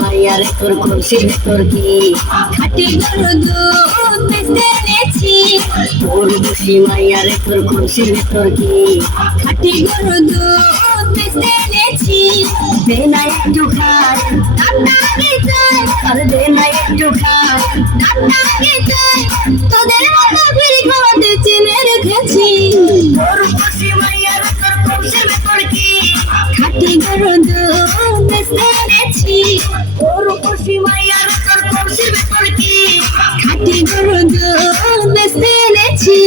মাইয়ারে তোর খুশির ভেতর কি খাটি গরু দুধ বেচতে এনেছি। তোর খুশি মাইয়ারে তোর খুশির ভেতর কি খাটি গরু দুধ বেচতে এনেছি। দে না একটু খাই ডাক্তার আগে যাই, আরে দে না একটু খাই ডাক্তার আগে যাই। তোদের মতো ভিড় খাওয়াতে চিনে রেখেছি। তোর খুশি মাইয়ারে তোর খুশির ভেতর কি খাটি গরু দুধ বেচতে এনেছি। তোর খুশি মাইয়ার তোর খুশির ভেতর কি খাটি গরু দুধ বেচতে এনেছি।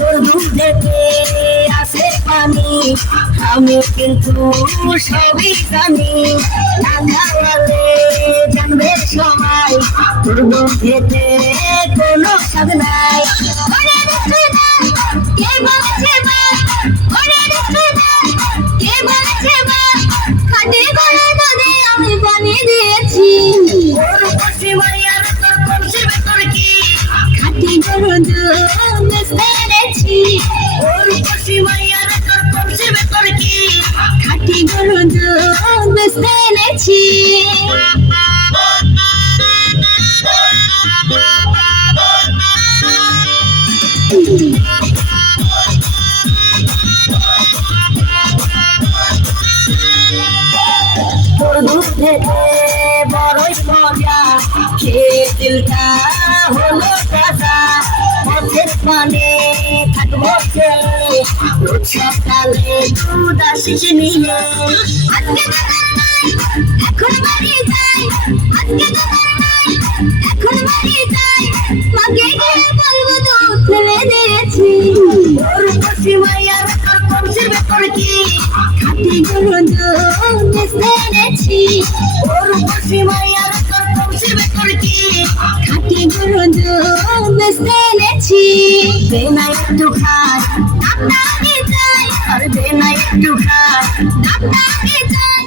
তোর দুধেতে আছে পানি, আমি কিন্তু সবই জানি। না খাওয়ালে জানবে সবাই তোর দুধেতে কোনো স্বাদ নাই। কে বলেছে মা, কে বলেছে মা খাটি গরু দুধে আমি পানি দিয়েছি। তোর খুশি মাইয়ার তোর খুশির ভেতর কি খাটি গরু দুধ বেচতে এনেছি। তোর খুশি মাইয়ার তোর খুশির ভেতর কি খাটি গরু দুধ বেচতে এনেছি। তোর দুধেতে বড়ই মজা, খেয়ে দিলটা হলো তাজা। পথের পানে থাকবো ছেলে, রোজ সকালে দুধ আসিস নিয়ে। আজকে দোকান নাই এখন বাড়ি যাই, আজকে দোকান নাই এখন বাড়ি যাই। মাকে গিয়ে বলবো দুধ ফেলে দিয়েছি। তোর খুশি মাইয়ার তোর খুশির ভেতর কি খাটি গরু দুধ বেচতে এনেছি। তোর খুশি মাইয়ার তোর খুশির ভেতর কি খাটি গরু দুধ বেচতে এনেছি। দে না একটু খাই ডাক্তার আগে যাই, আর দে না একটু খাই ডাক্তার আগে যাই।